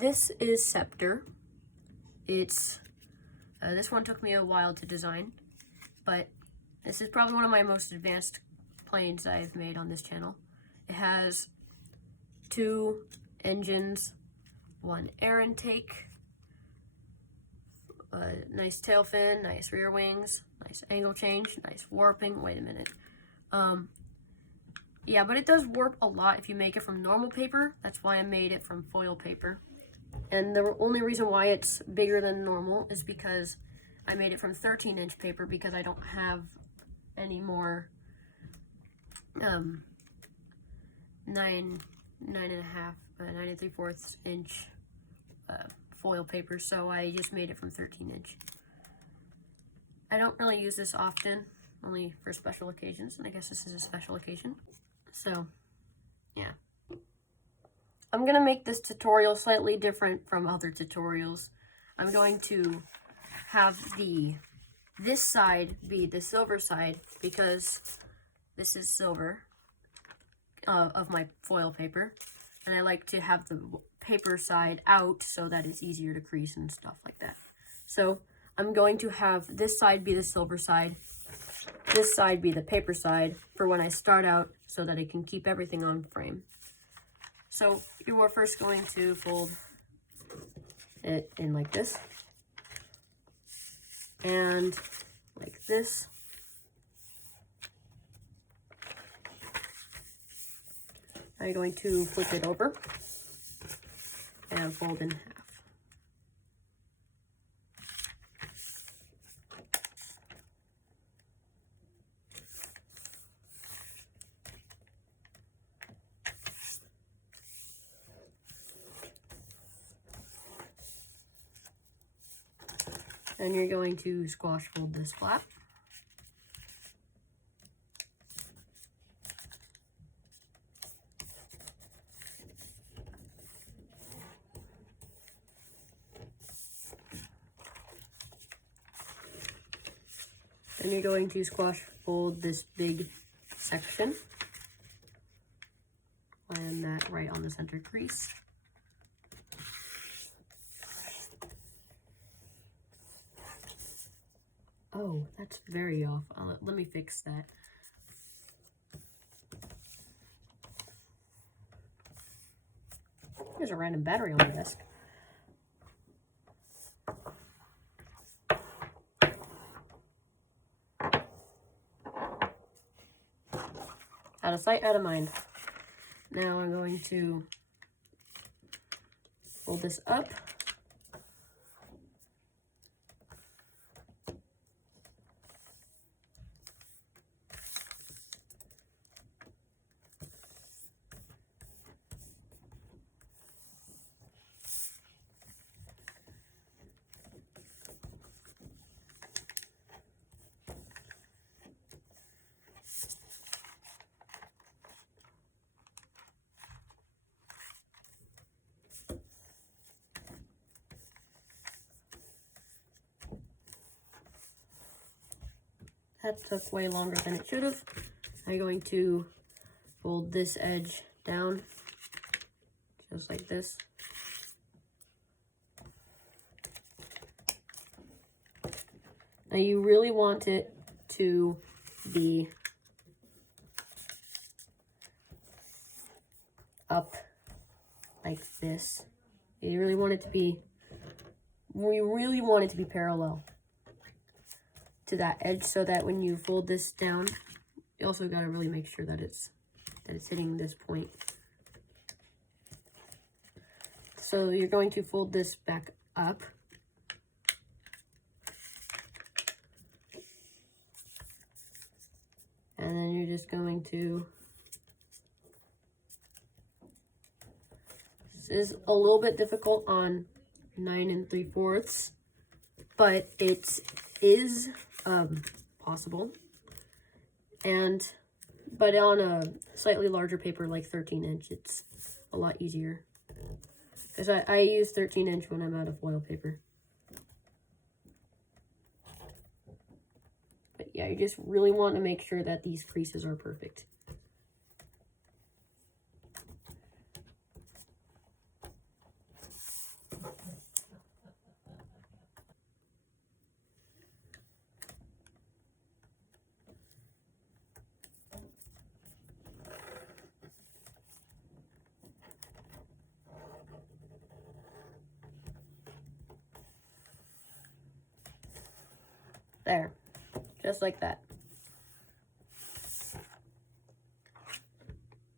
this is Ceptor. It's, this one took me a while to design, but this is probably one of my most advanced planes I've made on this channel. It has 2 engines, 1 air intake, a nice tail fin, nice rear wings, nice angle change, nice warping. Wait a minute. Yeah, but it does warp a lot if you make it from normal paper. That's why I made it from foil paper. And the only reason why it's bigger than normal is because I made it from 13-inch paper, because I don't have any more 9 3/4 inch foil paper, so I just made it from 13-inch. I don't really use this often, only for special occasions, and I guess this is a special occasion. So, yeah. I'm gonna make this tutorial slightly different from other tutorials. I'm going to have this side be the silver side, because this is silver of my foil paper, and I like to have the paper side out so that it's easier to crease and stuff like that. So I'm going to have this side be the silver side, this side be the paper side for when I start out, so that I can keep everything on frame. So you are first going to fold it in like this, and like this. Now you're going to flip it over and fold in half. And you're going to squash fold this flap. Then you're going to squash fold this big section. Land that right on the center crease. Oh, that's very off. Let me fix that. There's a random battery on my desk. Out of sight, out of mind. Now I'm going to fold this up. That took way longer than it should have. I'm going to fold this edge down, just like this. Now you really want it to be up like this. You really want it to be, we really want it to be parallel to that edge, so that when you fold this down, you also got to really make sure that it's hitting this point. So you're going to fold this back up, and then you're just going to, this is a little bit difficult on 9 3/4, but it is possible, but on a slightly larger paper like 13-inch, it's a lot easier, because I use 13-inch when I'm out of foil paper. But yeah, you just really want to make sure that these creases are perfect. There, just like that.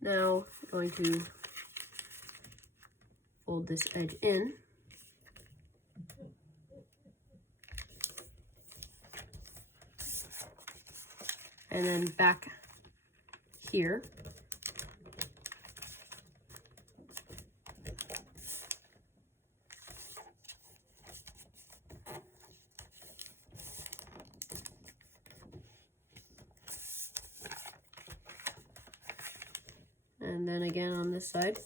Now I'm going to fold this edge in. And then back here. And then again on this side.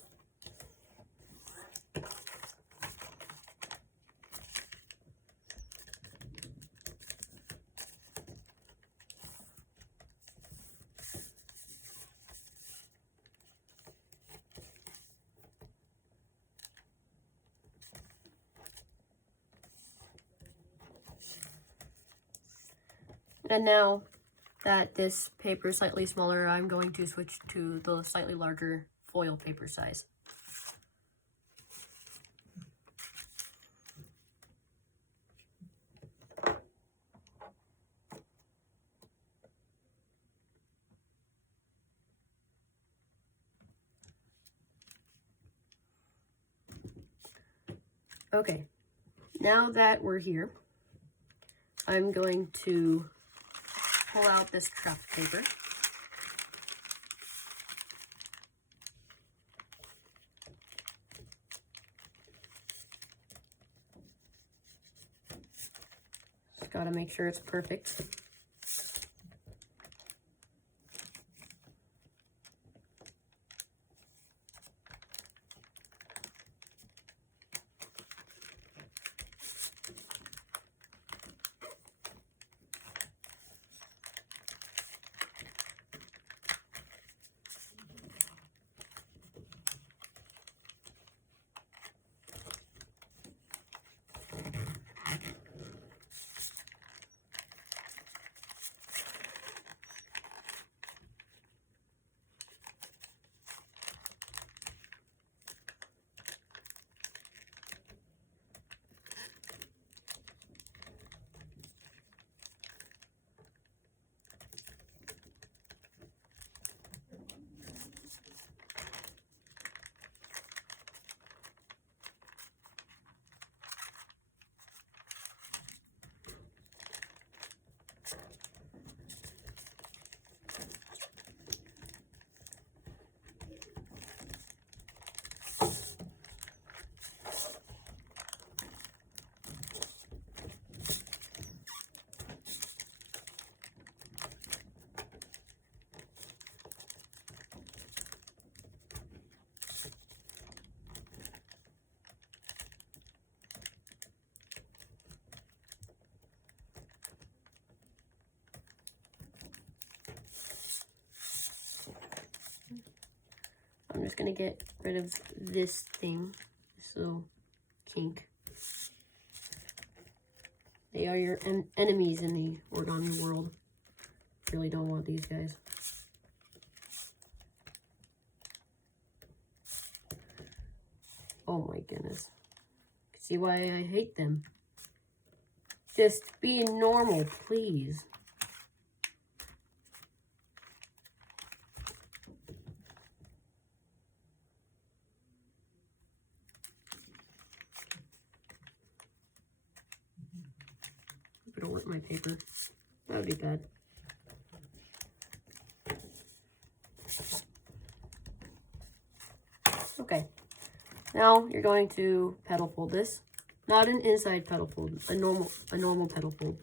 And now that this paper is slightly smaller, I'm going to switch to the slightly larger foil paper size. Okay, now that we're here, I'm going to pull out this craft paper. Just gotta make sure it's perfect. I'm just gonna get rid of this thing, this little kink. They are your enemies in the origami world. Really don't want these guys. Oh my goodness. See why I hate them. Just be normal, please. It'll rip my paper. That would be bad. Okay. Now you're going to petal fold this. Not an inside petal fold, a normal petal fold.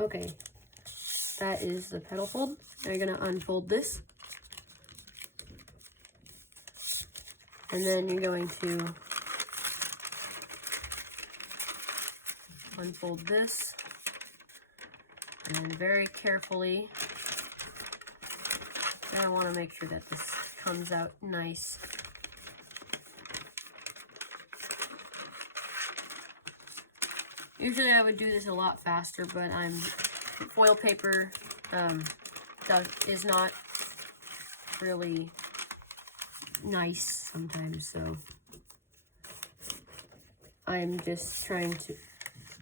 Okay, that is the petal fold. Now you're gonna unfold this. And then you're going to unfold this. And very carefully, I want to make sure that this comes out nice. Usually I would do this a lot faster, but foil paper is not really nice sometimes, so I'm just trying to,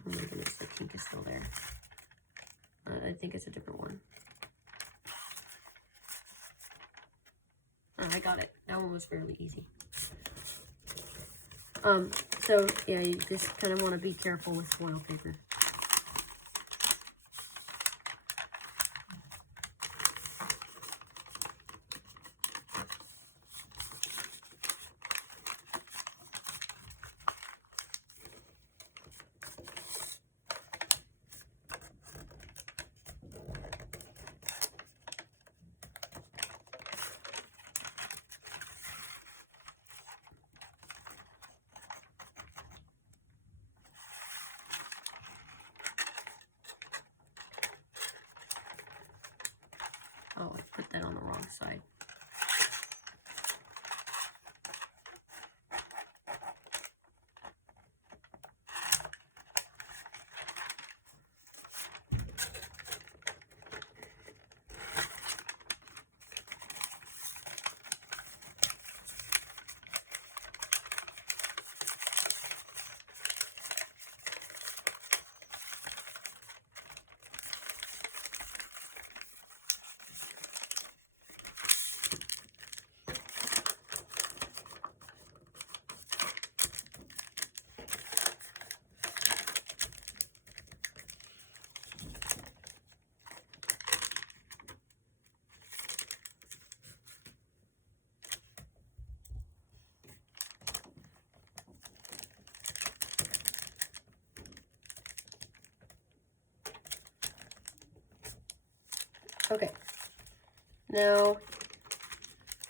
oh my goodness, the pink is still there. I think it's a different one. Oh, I got it. That one was fairly easy. So yeah, you just kind of want to be careful with foil paper. Oh, I put that on the wrong side. Okay, now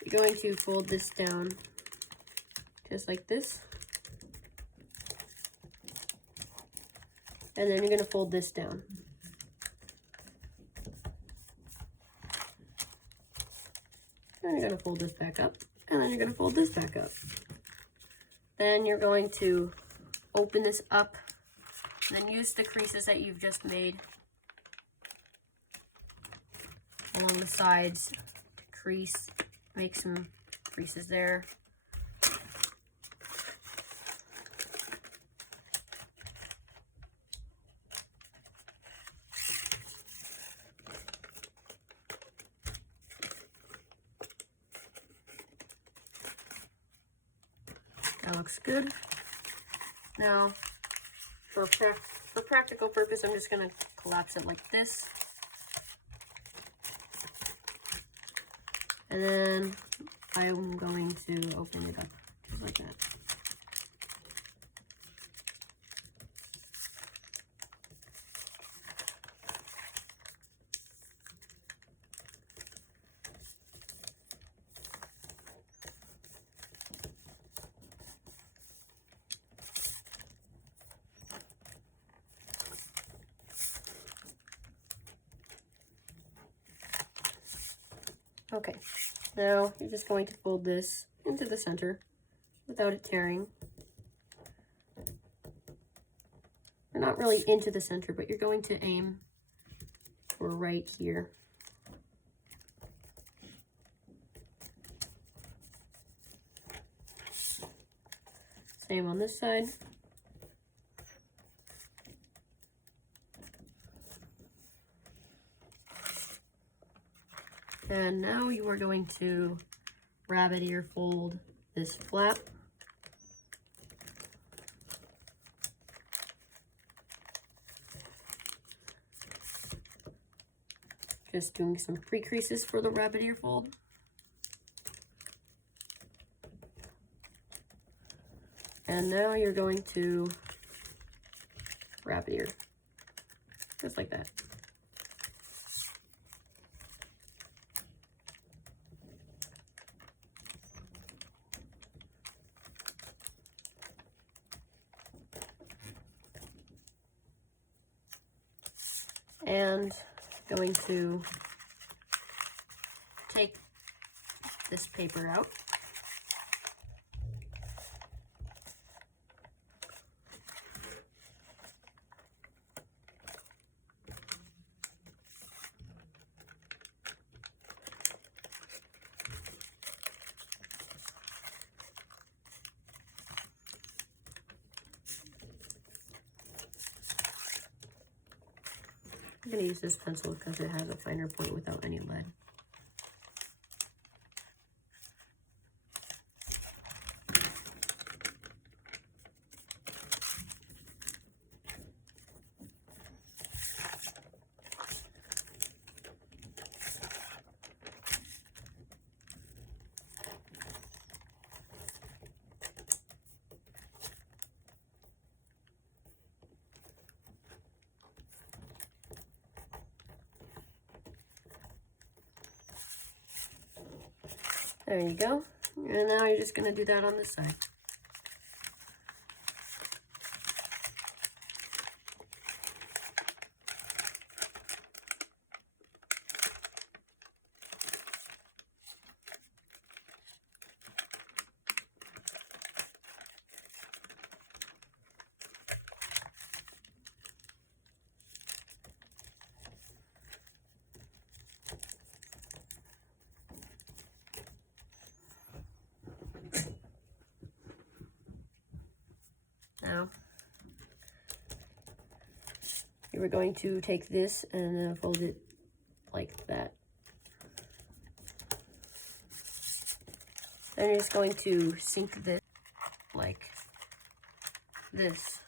you're going to fold this down just like this. And then you're going to fold this down. And you're going to fold this back up. And then you're going to fold this back up. Then you're going to open this up. And then use the creases that you've just made along the sides to crease, make some creases there. That looks good. Now, for practical purpose, I'm just going to collapse it like this. And then I'm going to open it up just like that. Okay, now you're just going to fold this into the center without it tearing. Or not really into the center, but you're going to aim for right here. Same on this side. And now you are going to rabbit ear fold this flap. Just doing some pre-creases for the rabbit ear fold. And now you're going to rabbit ear, just like that. And going to take this paper out. I'm going to use this pencil because it has a finer point without any lead. There you go. And now you're just going to do that on this side. Now, we're going to take this and fold it like that. Then you're just going to sink this like this.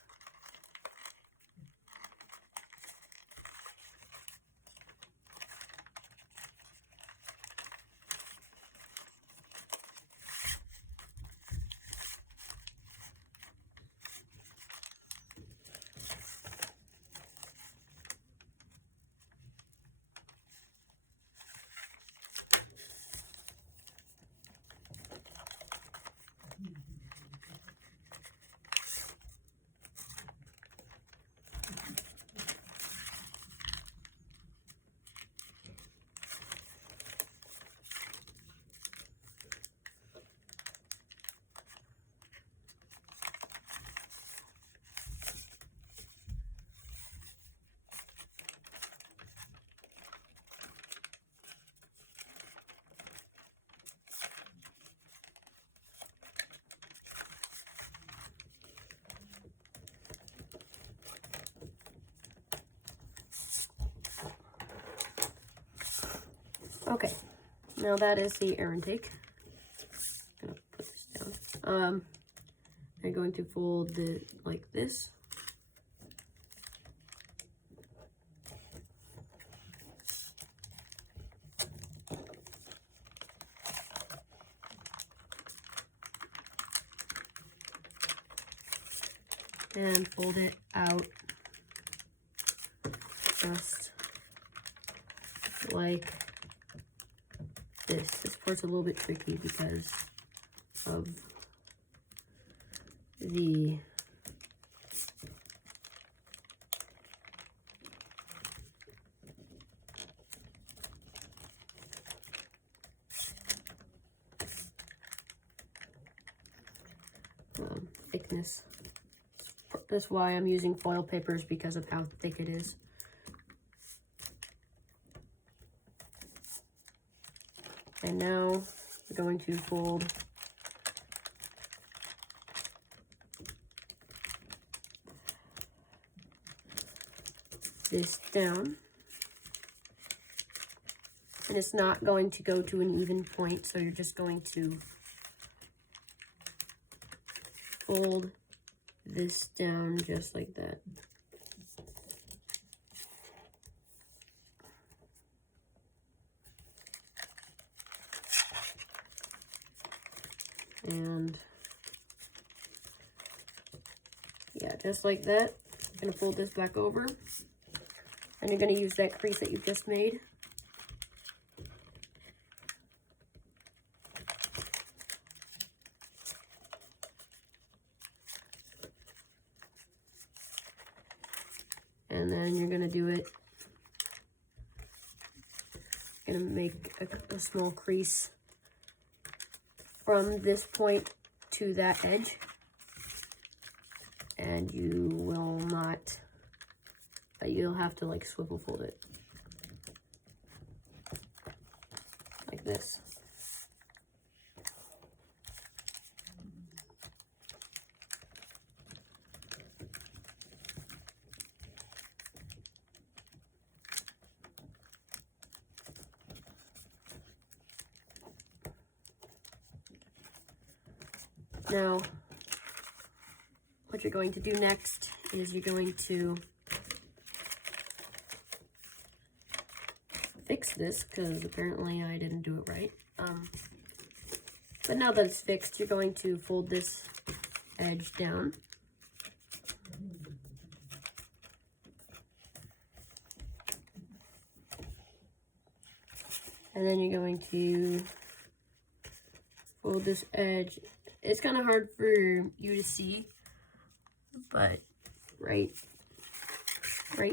Okay, now that is the air intake. I'm gonna put this down. I'm going to fold it like this. And fold it out just like this. This part's a little bit tricky because of the thickness. That's why I'm using foil papers, because of how thick it is. And now we're going to fold this down. And it's not going to go to an even point, so you're just going to fold this down just like that. And yeah, just like that. I'm gonna fold this back over, and you're gonna use that crease that you've just made. And then you're gonna do it going to make a small crease from this point to that edge. And you will not, you'll have to like swivel fold it. Like this. Now, what you're going to do next is you're going to fix this, because apparently I didn't do it right. But now that it's fixed, you're going to fold this edge down. And then you're going to fold this edge. It's kind of hard for you to see, but right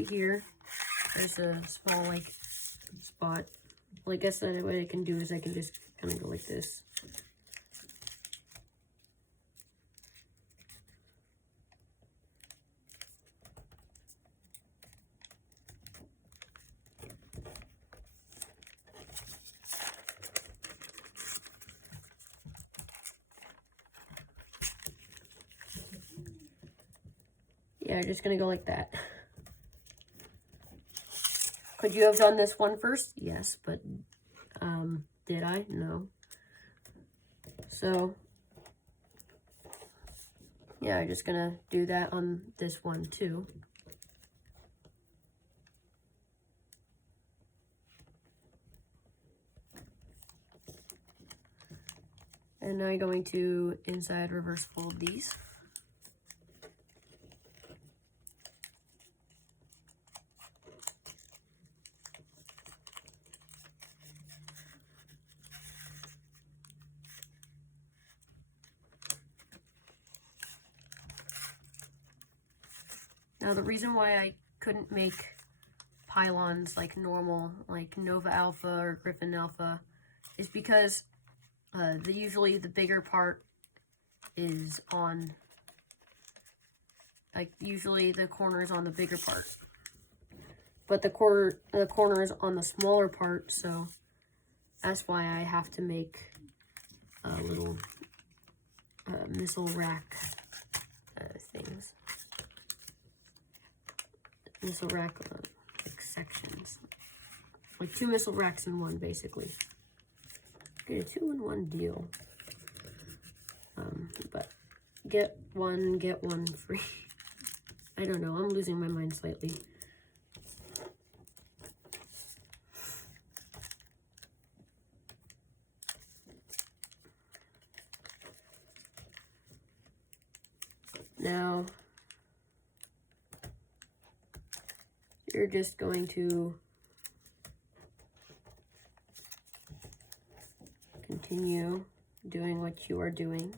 here, there's a small like spot. Well, I guess that what I can do is I can just kind of go like this. Yeah, just gonna go like that. Could you have done this one first? Yes, but did I? No. So yeah, I'm just gonna do that on this one too. And now I'm going to inside reverse fold these. Now the reason why I couldn't make pylons like normal, like Nova Alpha or Griffin Alpha, is because usually the bigger part is on, like usually the corner is on the bigger part, but the corner is on the smaller part, so that's why I have to make little missile rack things. Missile rack like sections, like 2 missile racks in one, basically. Get a 2-in-1 deal. But get one free. I don't know, I'm losing my mind slightly. Now, you're just going to continue doing what you are doing,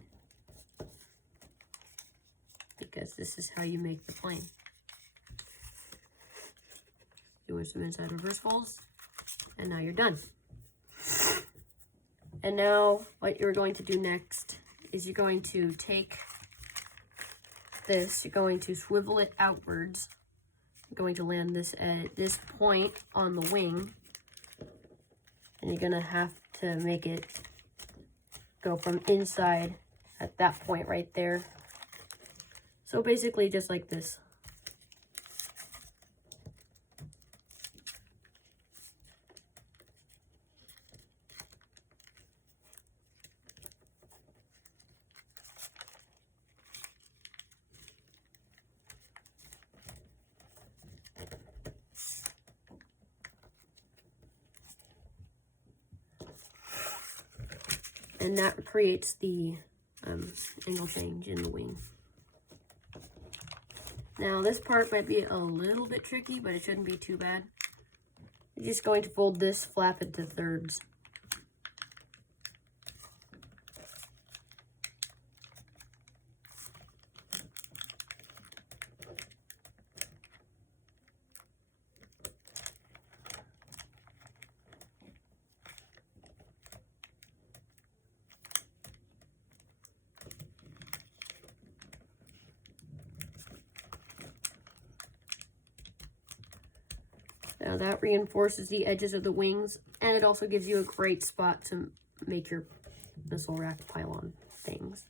because this is how you make the plane. Doing some inside reverse folds, and now you're done. And now what you're going to do next is you're going to take this, you're going to swivel it outwards. You're going to land this at this point on the wing, and you're gonna have to make it go from inside at that point right there. So basically just like this. And that creates the angle change in the wing. Now this part might be a little bit tricky, but it shouldn't be too bad. You're just going to fold this flap into thirds. Now that reinforces the edges of the wings, and it also gives you a great spot to make your missile rack pylon things.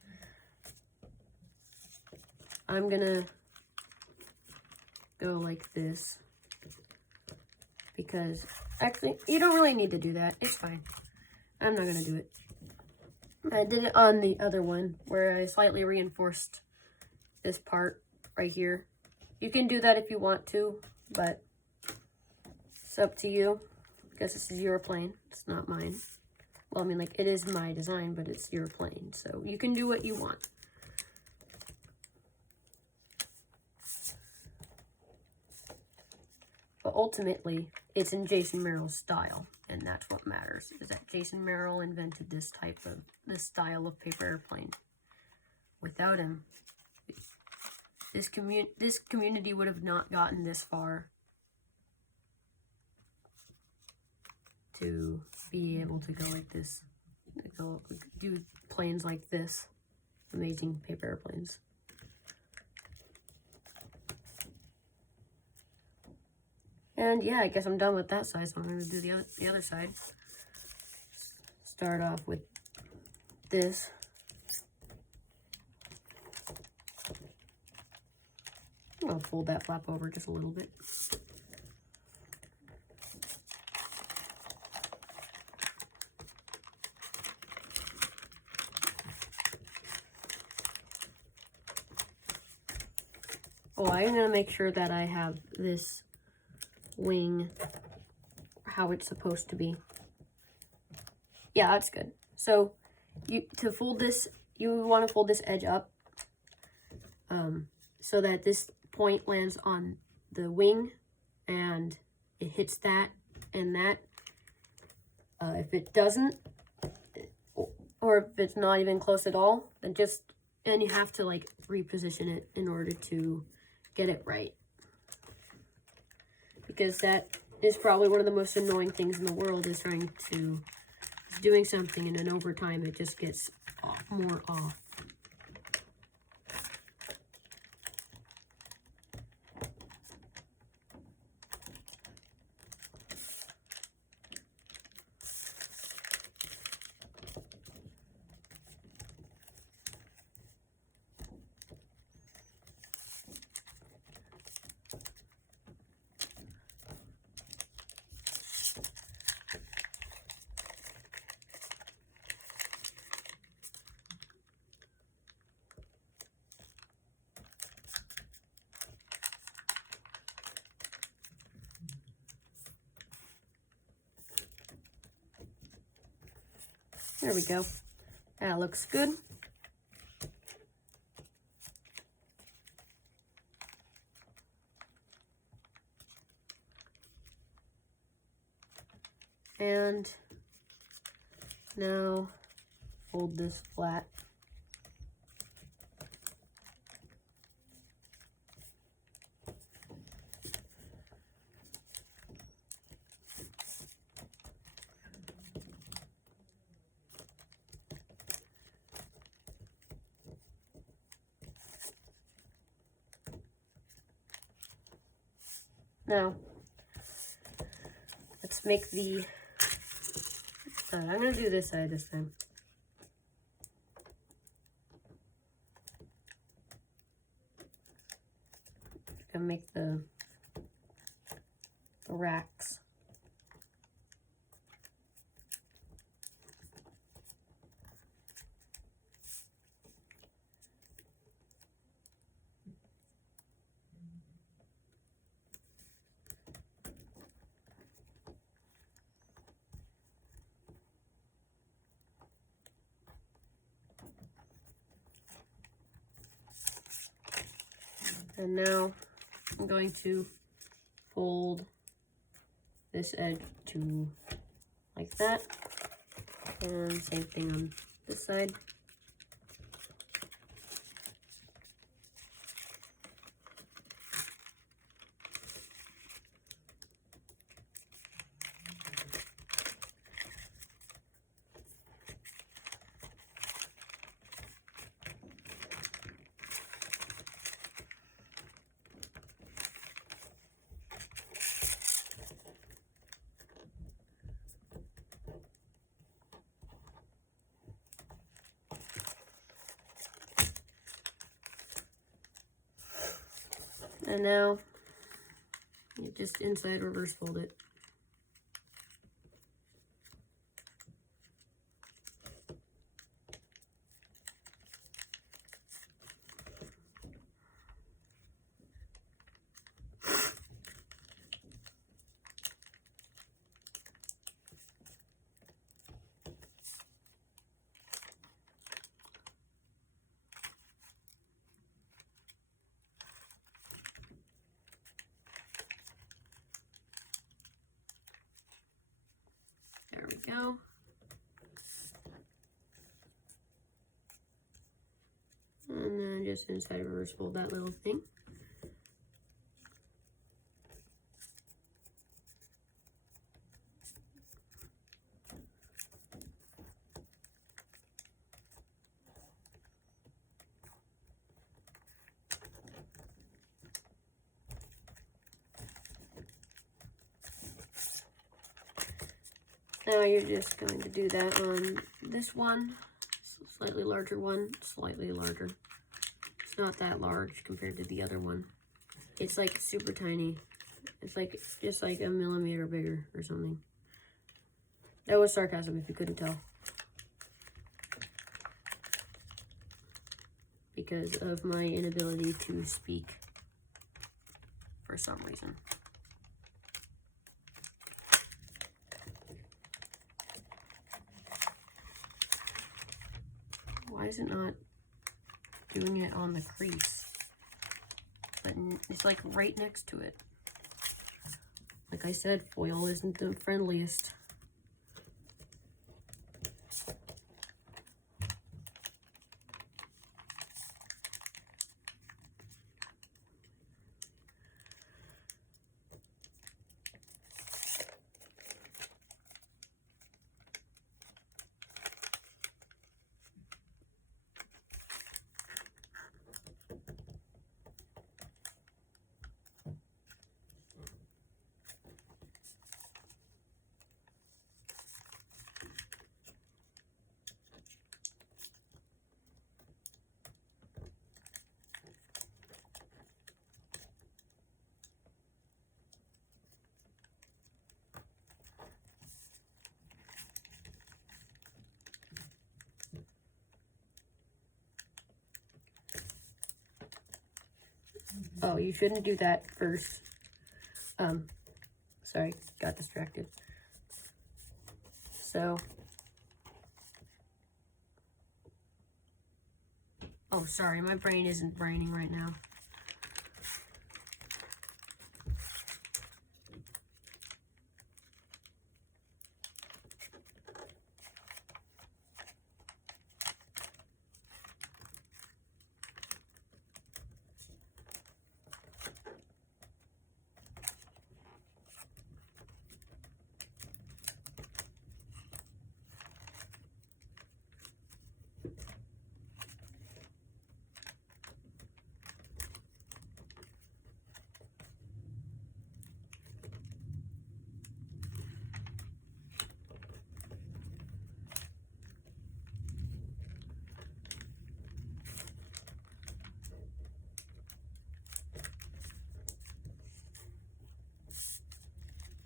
I'm gonna go like this because actually you don't really need to do that. It's fine. I'm not gonna do it. I did it on the other one where I slightly reinforced this part right here. You can do that if you want to, but it's up to you because this is your plane. It's not mine. Well, I mean, like, it is my design, but it's your plane, so you can do what you want. But ultimately, it's in Jason Merrill's style, and that's what matters, is that Jason Merrill invented this style of paper airplane. Without him, this community would have not gotten this far to be able to go like this, do planes like this, amazing paper airplanes. And yeah, I guess I'm done with that side, so I'm going to do the other side. Start off with this. I'm going to fold that flap over just a little bit. Oh, I'm going to make sure that I have this wing how it's supposed to be. Yeah, that's good. So to fold this, you want to fold this edge up so that this point lands on the wing and it hits that and that. If it doesn't, or if it's not even close at all, then you have to like reposition it in order to get it right. Because that is probably one of the most annoying things in the world, is doing something and then over time it just gets more off. There we go. That looks good. And now fold this flat. Now, let's make the, I'm going to do this side this time. I'm going to make the racks. And now I'm going to fold this edge to like that, and same thing on this side. And now you just inside reverse fold it. There we go. And then just inside reverse fold that little thing. Now you're just going to do that on this one, slightly larger one, slightly larger. It's not that large compared to the other one. It's like super tiny. It's like just like a millimeter bigger or something. That was sarcasm if you couldn't tell. Because of my inability to speak for some reason. Why is it not doing it on the crease? But it's like right next to it. Like I said, foil isn't the friendliest. Oh, you shouldn't do that first. Sorry, got distracted. So, oh, sorry, my brain isn't braining right now.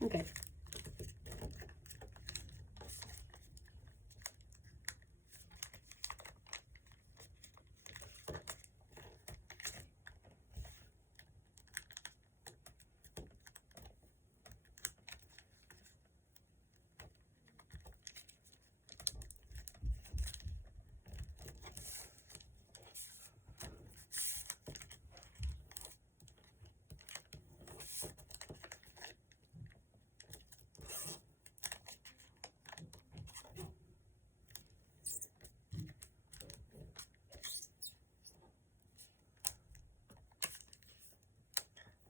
Okay.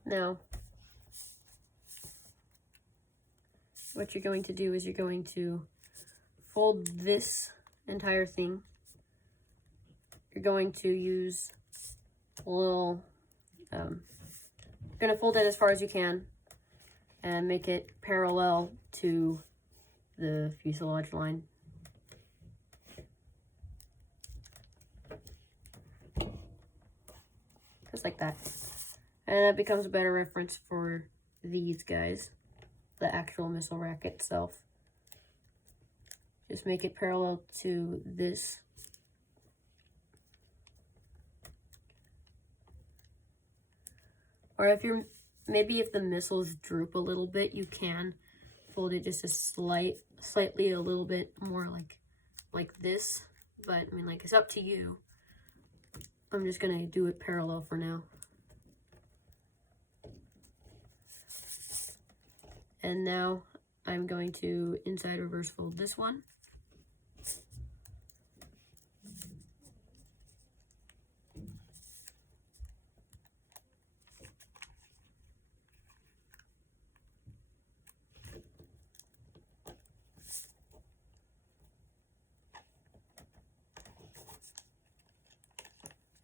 Now, what you're going to do is you're going to fold this entire thing. You're going to use a little, you're going to fold it as far as you can and make it parallel to the fuselage line. Just like that. And that becomes a better reference for these guys, the actual missile rack itself. Just make it parallel to this. Or if you're, maybe if the missiles droop a little bit, you can fold it just a slightly a little bit more like this. But I mean, like, it's up to you. I'm just gonna do it parallel for now. And now I'm going to inside reverse fold this one.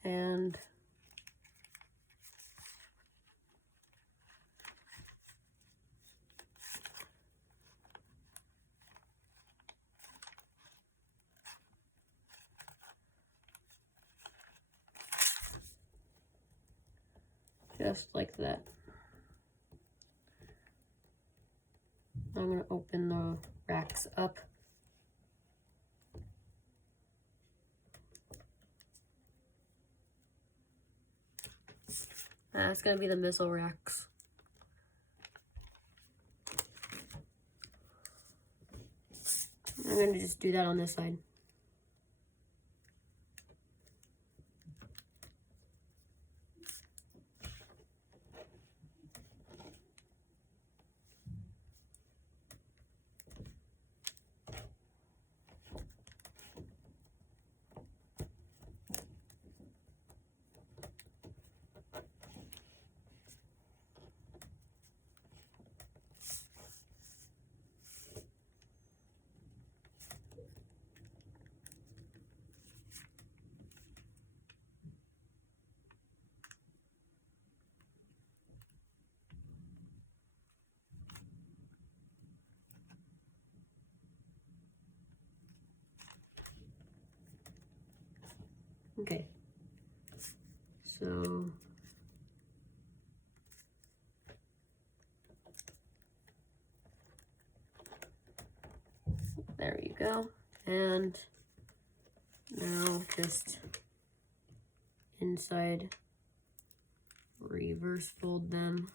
And just like that. I'm going to open the racks up. That's going to be the missile racks. I'm going to just do that on this side. Okay, so there you go. And now just inside reverse fold them.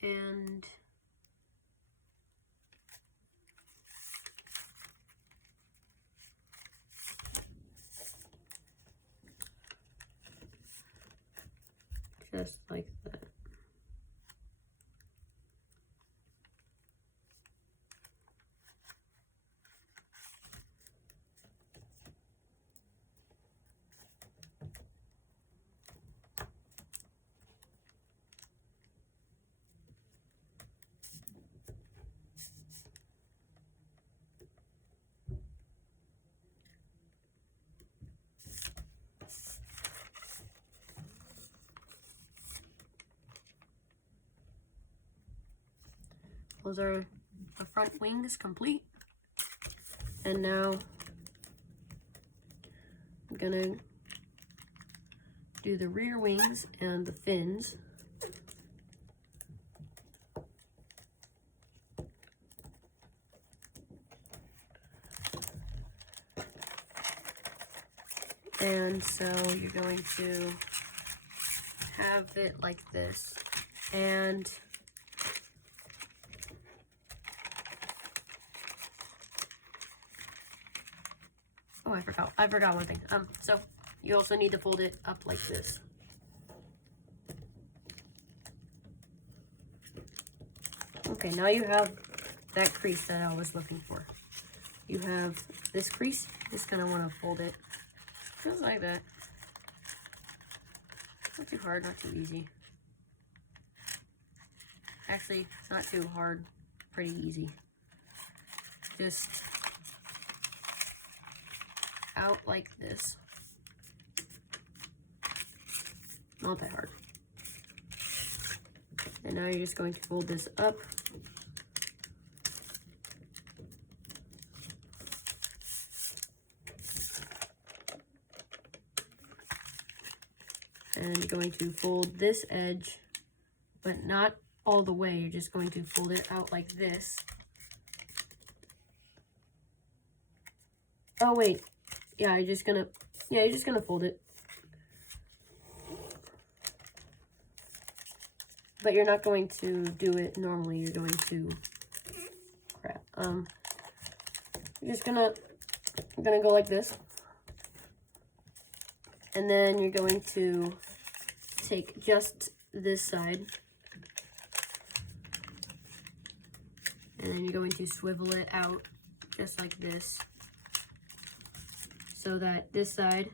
And just like that. Those are the front wings complete. And now I'm gonna do the rear wings and the fins. And so you're going to have it like this. And oh, I forgot one thing. So you also need to fold it up like this. Okay, now you have that crease that I was looking for. You have this crease. Just kind of want to fold it just like that. Not too hard, not too easy. Actually, it's not too hard, pretty easy. Just out like this. Not that hard. And now you're just going to fold this up. And you're going to fold this edge, but not all the way. You're just going to fold it out like this. Oh wait, yeah, you're just gonna fold it. But you're not going to do it normally. You're going to, you're just gonna go like this. And then you're going to take just this side. And then you're going to swivel it out just like this, so that this side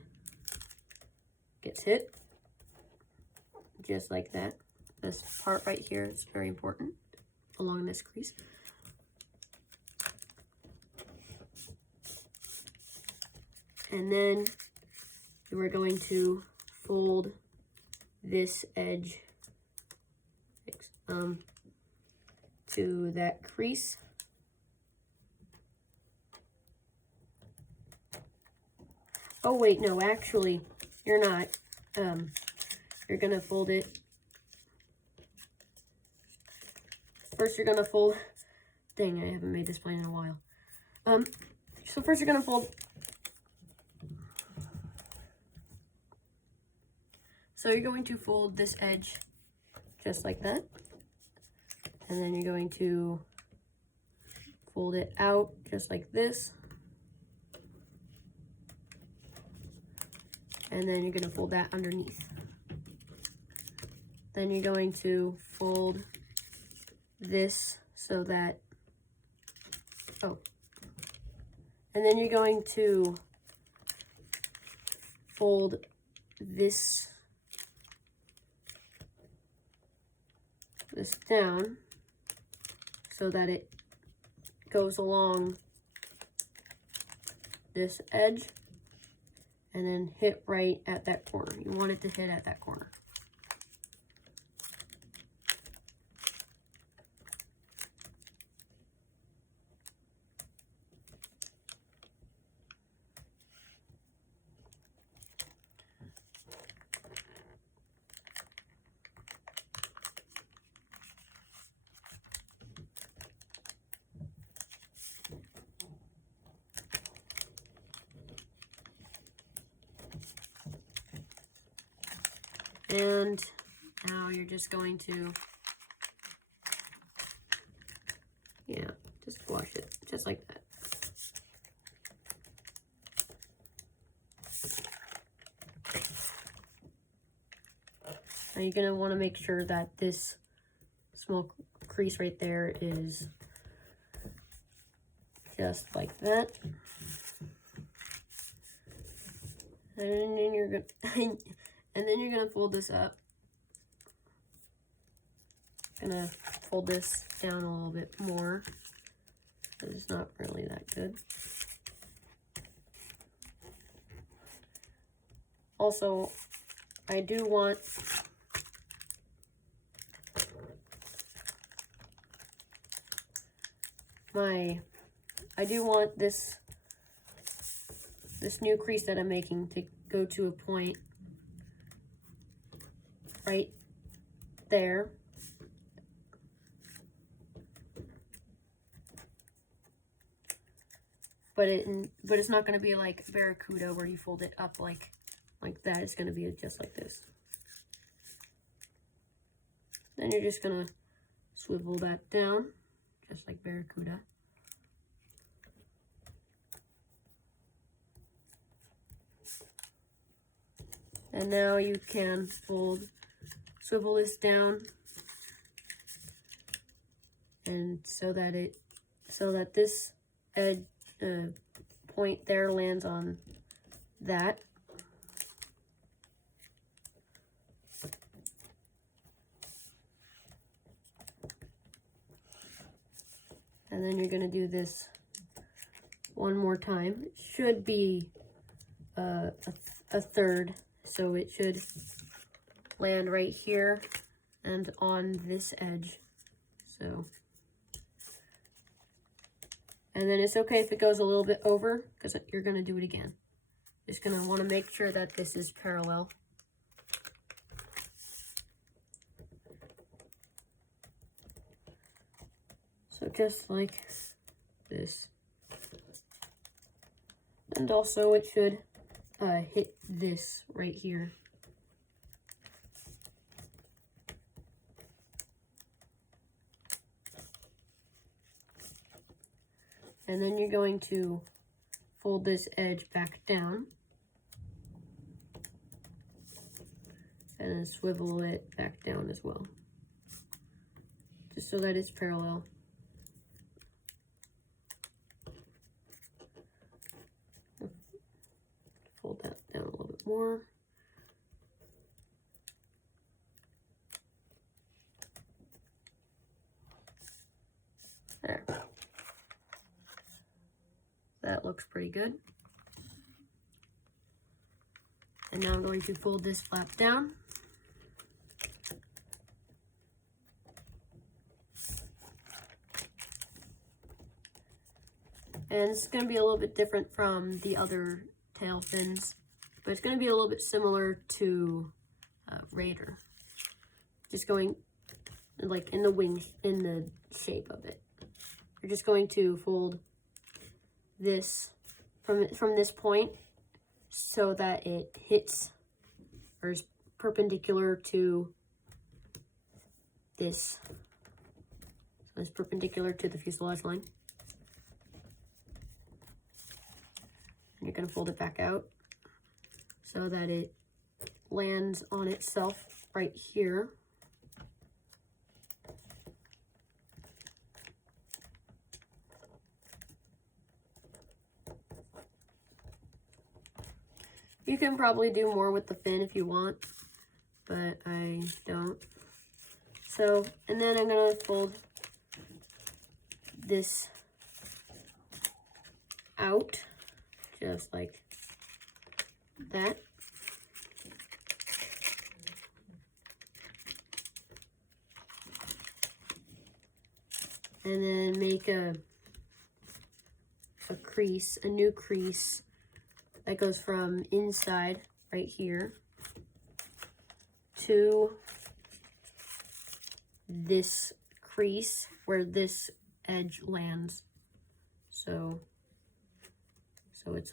gets hit, just like that. This part right here is very important, along this crease. And then you are going to fold this edge to that crease. Oh wait, no, actually, you're not. You're gonna fold it. First you're gonna fold, dang, I haven't made this plan in a while. So first you're gonna fold, so you're going to fold this edge just like that. And then you're going to fold it out just like this. And then you're going to fold that underneath. Then you're going to fold this so that, and then you're going to fold this down so that it goes along this edge and then hit right at that corner. You want it to hit at that corner. And now you're just going to, just wash it, just like that. Now you're going to want to make sure that this small crease right there is just like that. And then you're going to fold this up. Gonna fold this down a little bit more, because it's not really that good. Also, I do want this new crease that I'm making to go to a point right there. But it's not going to be like Barracuda where you fold it up like that. It's going to be just like this. Then you're just going to swivel that down, just like Barracuda. And now you can swivel this down, and so that this edge point there lands on that. And then you're going to do this one more time. It should be a third, so it should land right here and on this edge. So, and then it's okay if it goes a little bit over, because you're going to do it again. Just going to want to make sure that this is parallel. So just like this. And also it should hit this right here. And then you're going to fold this edge back down. And then swivel it back down as well. Just so that it's parallel. Fold that down a little bit more. There. That looks pretty good. And now I'm going to fold this flap down. And it's going to be a little bit different from the other tail fins, but it's going to be a little bit similar to Raider. Just going like in the wing, in the shape of it. You're just going to fold this from this point so that it hits or is perpendicular to this. So it's perpendicular to the fuselage line. And you're going to fold it back out so that it lands on itself right here. You can probably do more with the fin if you want, but I don't. So, and then I'm going to fold this out, just like that. And then make a crease, a new crease that goes from inside right here to this crease where this edge lands. So it's,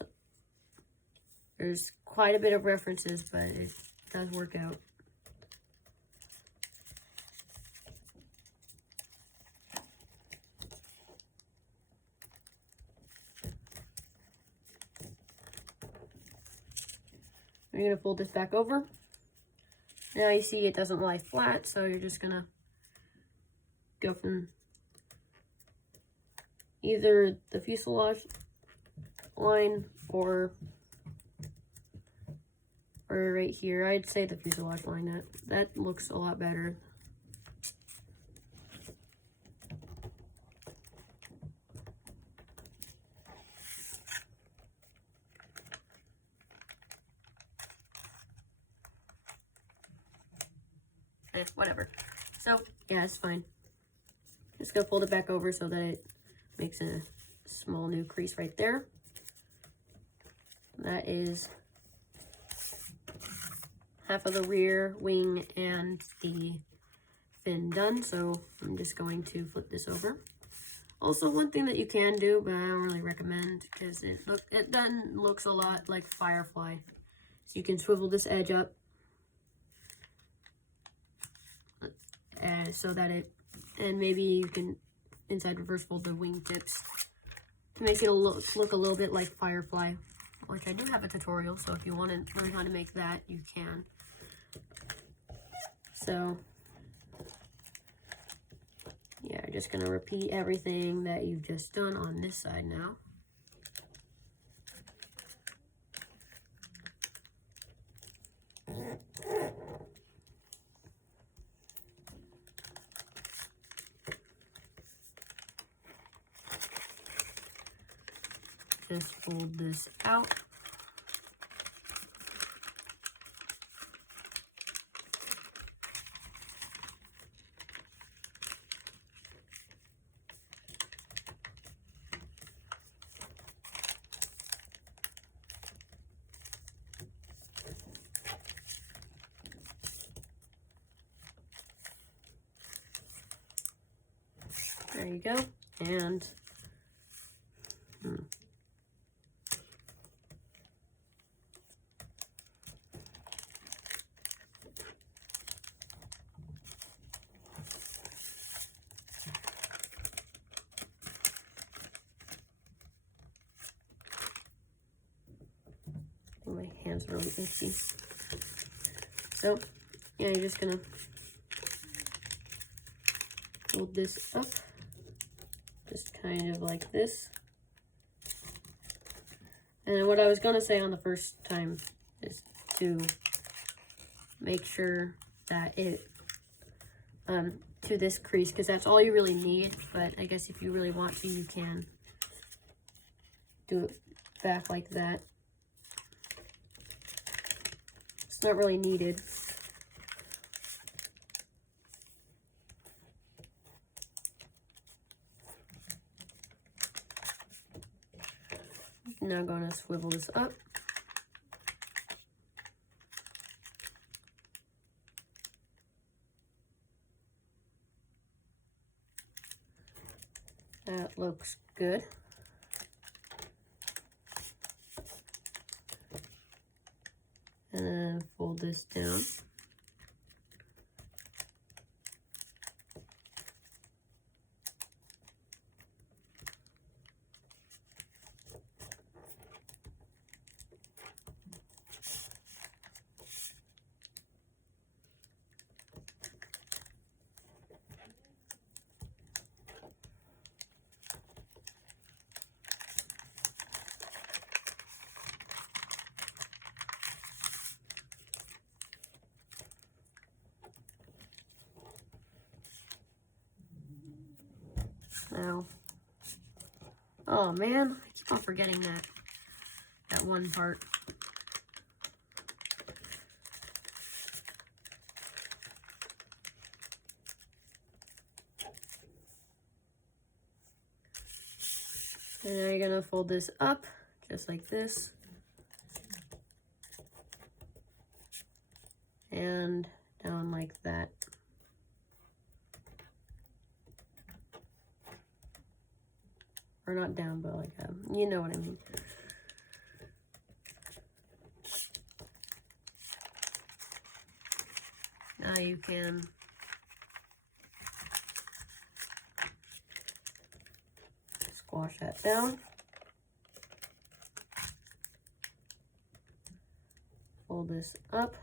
there's quite a bit of references, but it does work out. You're going to fold this back over. Now you see it doesn't lie flat, so you're just going to go from either the fuselage line or right here. I'd say the fuselage line. That looks a lot better. Whatever. So, yeah, it's fine. Just gonna fold it back over so that it makes a small new crease right there. That is half of the rear wing and the fin done, so I'm just going to flip this over. Also, one thing that you can do, but I don't really recommend because it then looks a lot like Firefly. So you can swivel this edge up so that it, and maybe you can inside reverse fold the wing tips to make it look a little bit like Firefly, which I do have a tutorial, so if you want to learn how to make that, you can. So yeah, I'm just going to repeat everything that you've just done on this side now. Just fold this out. There you go. And my hands are really itchy. So, yeah, you're just gonna fold this up, just kind of like this. And what I was gonna say on the first time is to make sure that it, to this crease, because that's all you really need. But I guess if you really want to, you can do it back like that. It's not really needed. Now I'm going to swivel this up. That looks good. And then fold this down. Now, oh man, I keep on forgetting that one part. And now you're gonna fold this up just like this, and down like that. Or not down, but like, you know what I mean. Now you can squash that down. Fold this up.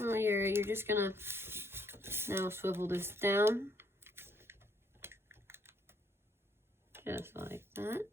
Well, you're just gonna now swivel this down, just like that.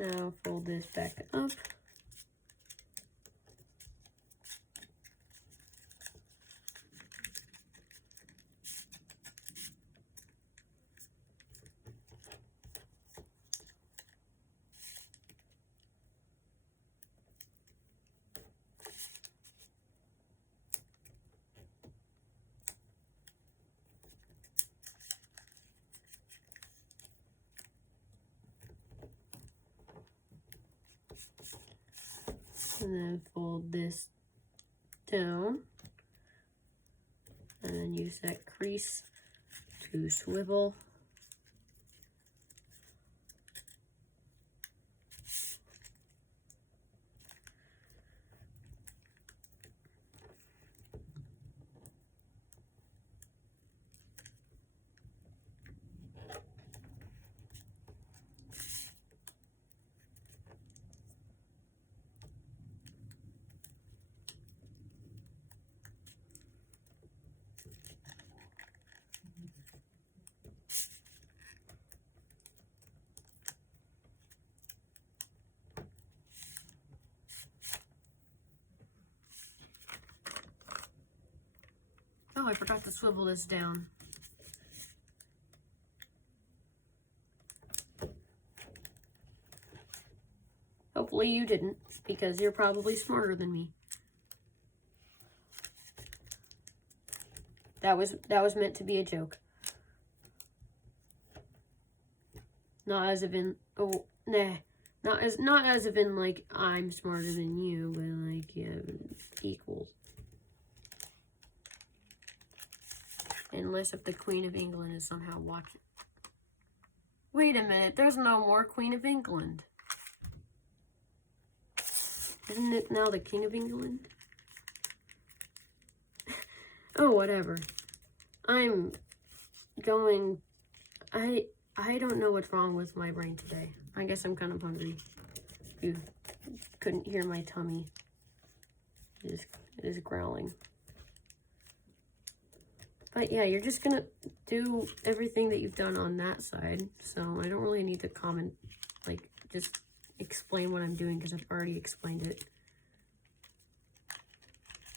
Now fold this back up. And then fold this down. And then use that crease to swivel. Oh, I forgot to swivel this down. Hopefully you didn't, because you're probably smarter than me. That was meant to be a joke. Not as if in, oh, nah. Not as if in, like, I'm smarter than you, but, like, yeah, equals. Unless if the Queen of England is somehow watching. Wait a minute, there's no more Queen of England. Isn't it now the King of England? Oh, whatever. I'm going... I don't know what's wrong with my brain today. I guess I'm kind of hungry. You couldn't hear my tummy. It is growling. But yeah, you're just gonna do everything that you've done on that side. So I don't really need to comment, like, just explain what I'm doing because I've already explained it.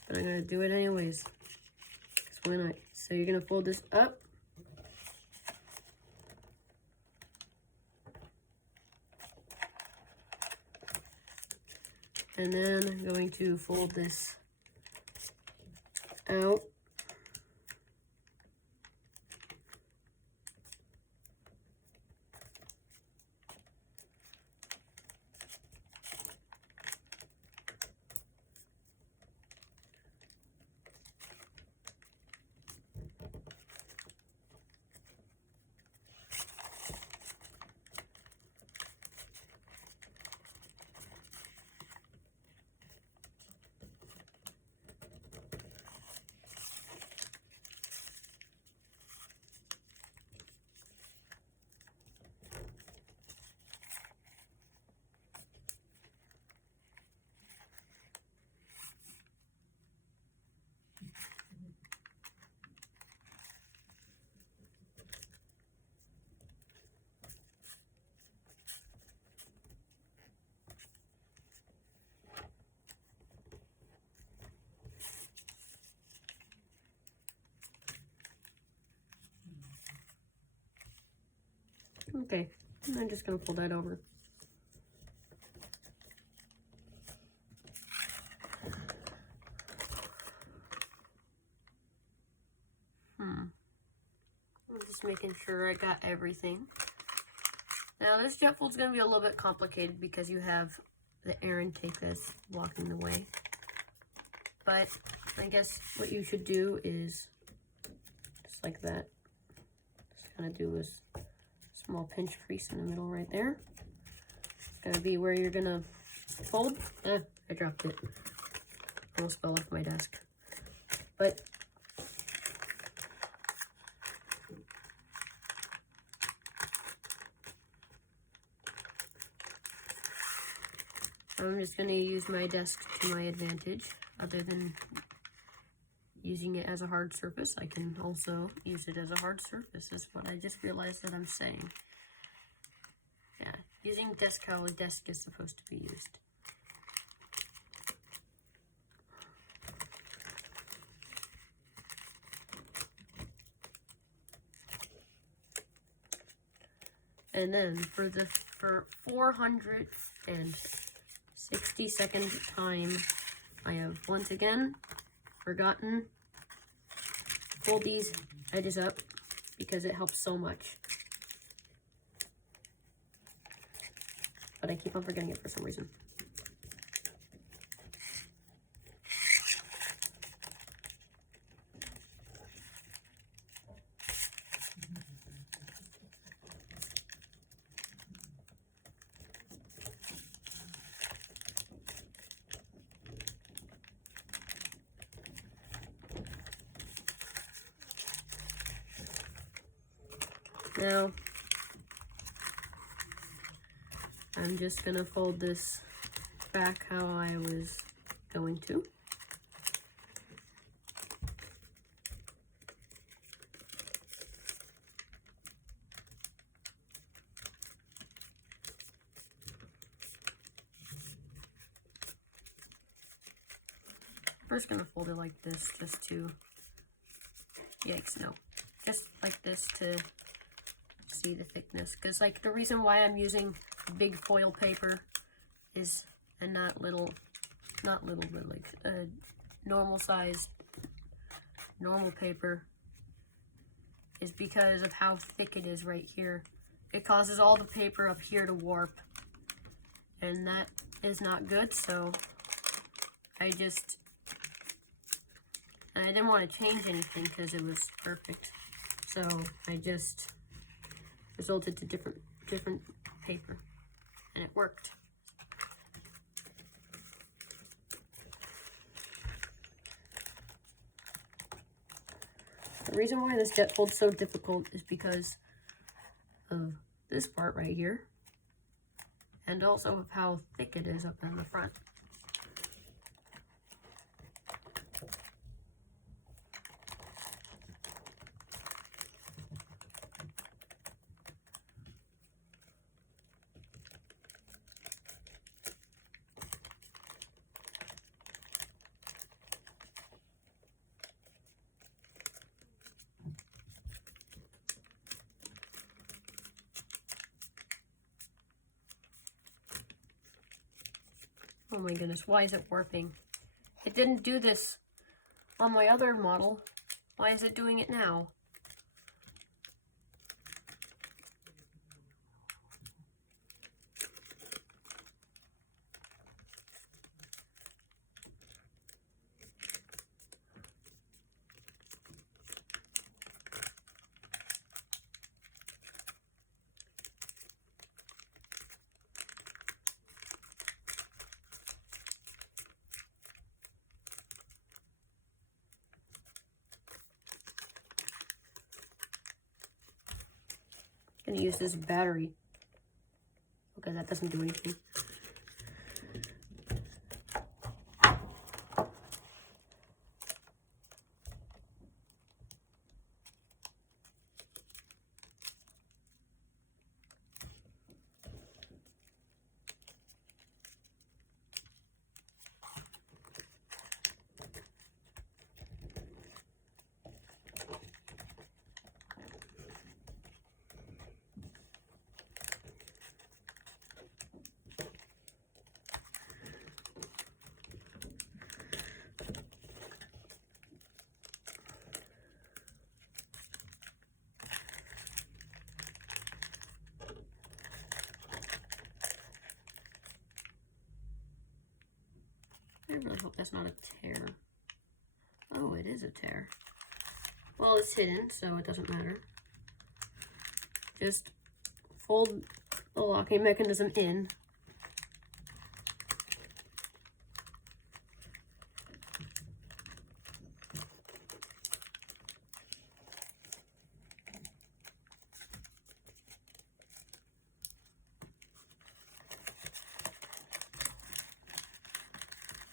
But I'm gonna do it anyways. Because why not? So you're gonna fold this up. And then I'm going to fold this out. Okay, and I'm just gonna pull that over. I'm just making sure I got everything. Now this jet fold's gonna be a little bit complicated because you have the errand tape that's blocking the way. But I guess what you should do is just like that. Just kind of do this small pinch crease in the middle right there. It's gonna be where you're gonna fold. I dropped it. Almost fell off my desk. But I'm just gonna use my desk to my advantage. Other than using it as a hard surface, I can also use it as a hard surface, is what I just realized that I'm saying. Yeah, using desk how a desk is supposed to be used. And then for 462nd time, I have once again forgotten fold these edges up because it helps so much. But I keep on forgetting it for some reason. Now, I'm just gonna fold this back how I was going to. I'm just gonna fold it like this just to, yikes, no. Just like this to see the thickness. Because like the reason why I'm using big foil paper is, and not little, but like normal sized, normal paper, is because of how thick it is right here. It causes all the paper up here to warp. And that is not good, so and I didn't want to change anything because it was perfect. So I just resulted to different paper, and it worked. The reason why this jet fold's so difficult is because of this part right here, and also of how thick it is up in the front. Oh my goodness, why is it warping? It didn't do this on my other model. Why is it doing it now? I'm gonna use this battery. Okay, that doesn't do anything. I really hope that's not a tear. Oh, it is a tear. Well, it's hidden, so it doesn't matter. Just fold the locking mechanism in.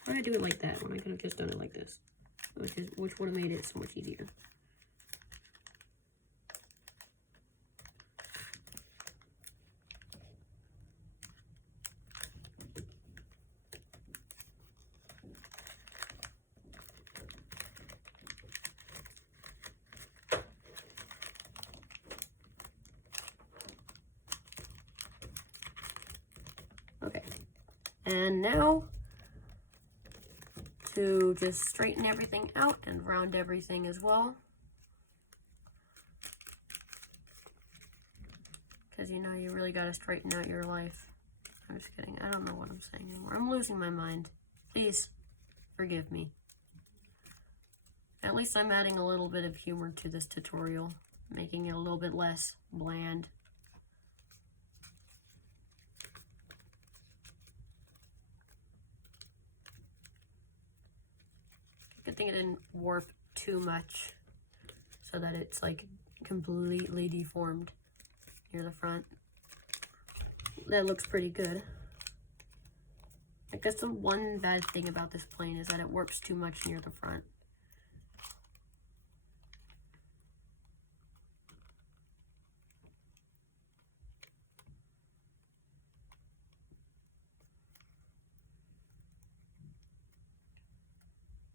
Why did I do it like that when I could have just done it like this? Which would have made it so much easier. Okay, and now to just straighten everything out and round everything as well. Because you know you really got to straighten out your life. I'm just kidding. I don't know what I'm saying anymore. I'm losing my mind. Please forgive me. At least I'm adding a little bit of humor to this tutorial, making it a little bit less bland. Good thing it didn't warp too much so that it's like completely deformed. near the front. That looks pretty good. I guess the one bad thing about this plane is that it warps too much near the front.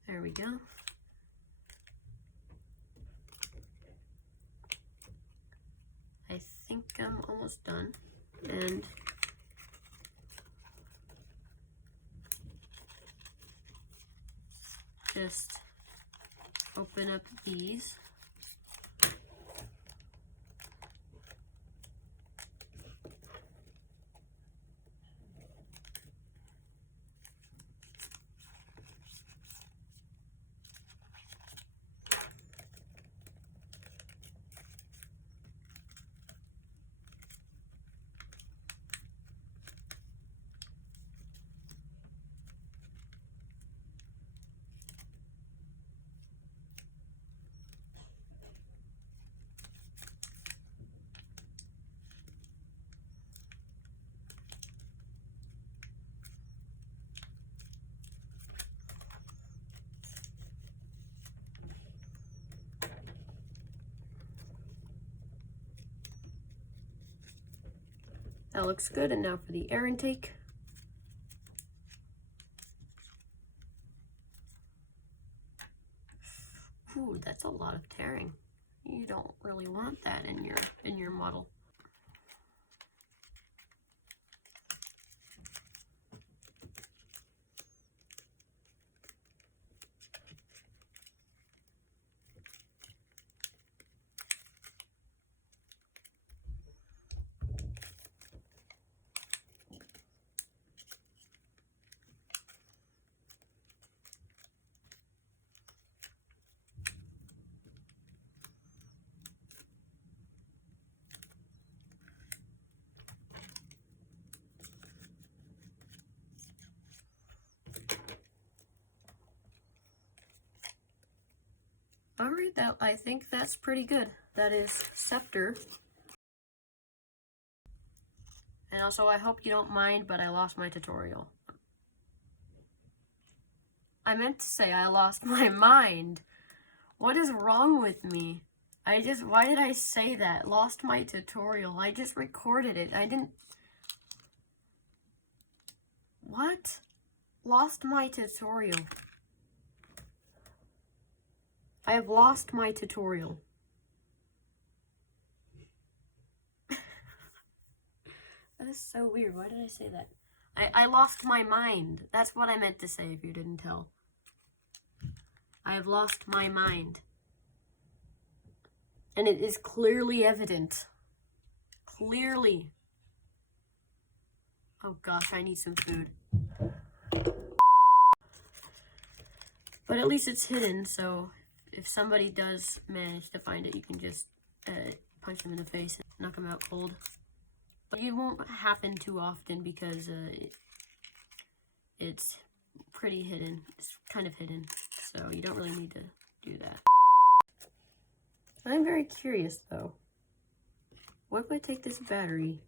There we go. I think I'm almost done. And just open up these. That looks good. And now for the air intake. Ooh, that's a lot of tearing. You don't really want that in your model. Alright, I think that's pretty good. That is Ceptor. And also, I hope you don't mind, but I lost my tutorial. I meant to say I lost my mind. What is wrong with me? Why did I say that? Lost my tutorial. I just recorded it. I didn't... What? Lost my tutorial. I have lost my tutorial. That is so weird. Why did I say that? I lost my mind. That's what I meant to say if you didn't tell. I have lost my mind. And it is clearly evident. Clearly. Oh gosh, I need some food. But at least it's hidden, so if somebody does manage to find it, you can just punch them in the face and knock them out cold. But it won't happen too often because it's pretty hidden. It's kind of hidden, so you don't really need to do that. I'm very curious though. What if I take this battery